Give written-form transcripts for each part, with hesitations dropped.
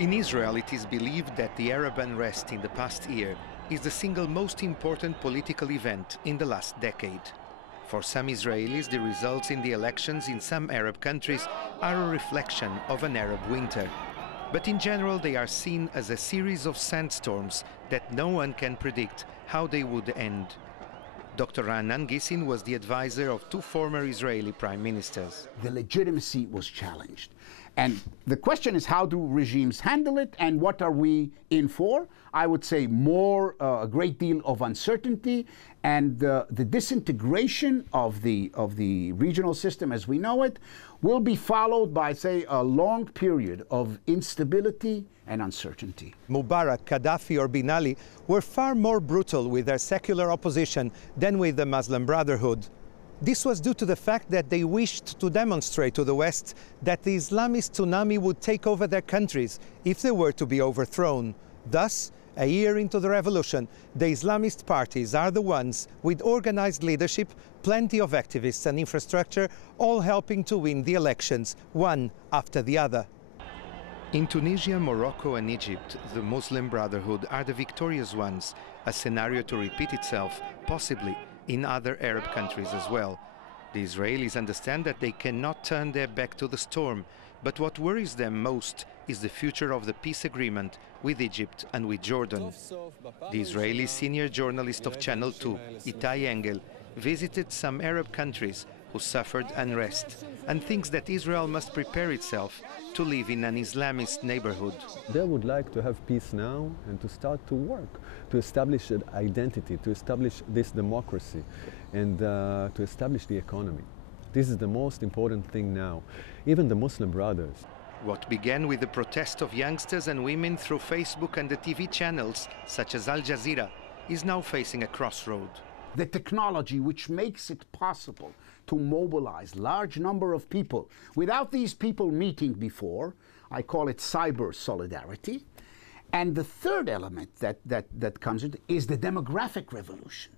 In Israel, it is believed that the Arab unrest in the past year is the single most important political event in the last decade. For some Israelis, the results in the elections in some Arab countries are a reflection of an Arab winter. But in general, they are seen as a series of sandstorms that no one can predict how they would end. Dr. Ra'anan Gissin was the advisor of two former Israeli prime ministers. The legitimacy was challenged. And the question is, how do regimes handle it, and what are we in for? I would say a great deal of uncertainty, and the disintegration of the regional system as we know it will be followed by, say, a long period of instability and uncertainty. Mubarak, Gaddafi or Bin Ali were far more brutal with their secular opposition than with the Muslim Brotherhood. This was due to the fact that they wished to demonstrate to the West that the Islamist tsunami would take over their countries if they were to be overthrown. Thus, a year into the revolution, the Islamist parties are the ones with organized leadership, plenty of activists and infrastructure, all helping to win the elections, one after the other. In Tunisia, Morocco and Egypt, the Muslim Brotherhood are the victorious ones, a scenario to repeat itself, possibly in other Arab countries as well. The Israelis understand that they cannot turn their back to the storm, but what worries them most is the future of the peace agreement with Egypt and with Jordan. The Israeli senior journalist of Channel 2, Itai Engel, visited some Arab countries who suffered unrest and thinks that Israel must prepare itself to live in an Islamist neighborhood. They would like to have peace now and to start to work, to establish an identity, to establish this democracy, and to establish the economy. This is the most important thing now. Even the Muslim Brothers. What began with the protest of youngsters and women through Facebook and the TV channels, such as Al Jazeera, is now facing a crossroad. The technology which makes it possible to mobilize large number of people without these people meeting before, I call it cyber solidarity. And the third element that comes in is the demographic revolution.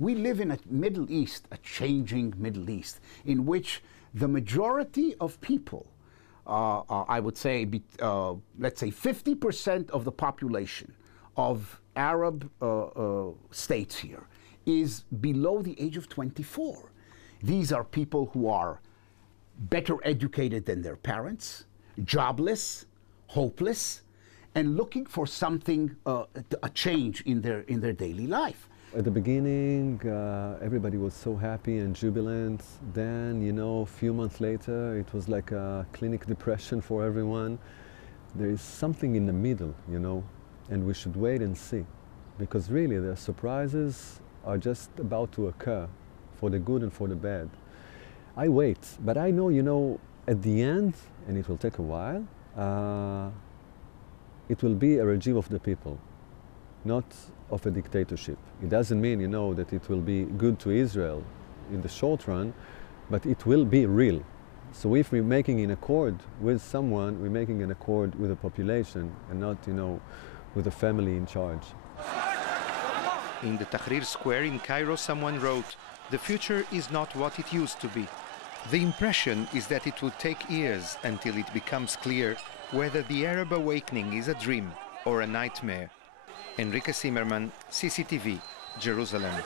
We live in a Middle East, a changing Middle East, in which the majority of people, I would say, let's say 50% of the population of Arab states here is below the age of 24. These are people who are better educated than their parents, jobless, hopeless, and looking for something, a change in their daily life. At the beginning, everybody was so happy and jubilant. Then, you know, a few months later, it was like a clinic depression for everyone. There is something in the middle, you know, and we should wait and see. Because really, the surprises are just about to occur, for the good and for the bad. I wait, but I know, you know, at the end, and it will take a while, it will be a regime of the people, not of a dictatorship. It doesn't mean, you know, that it will be good to Israel in the short run, but it will be real. So if we're making an accord with someone, we're making an accord with the population and not, you know, with a family in charge. In the Tahrir Square in Cairo, someone wrote, "The future is not what it used to be." The impression is that it will take years until it becomes clear whether the Arab awakening is a dream or a nightmare. Henrique, Cymerman, CCTV, Jerusalem.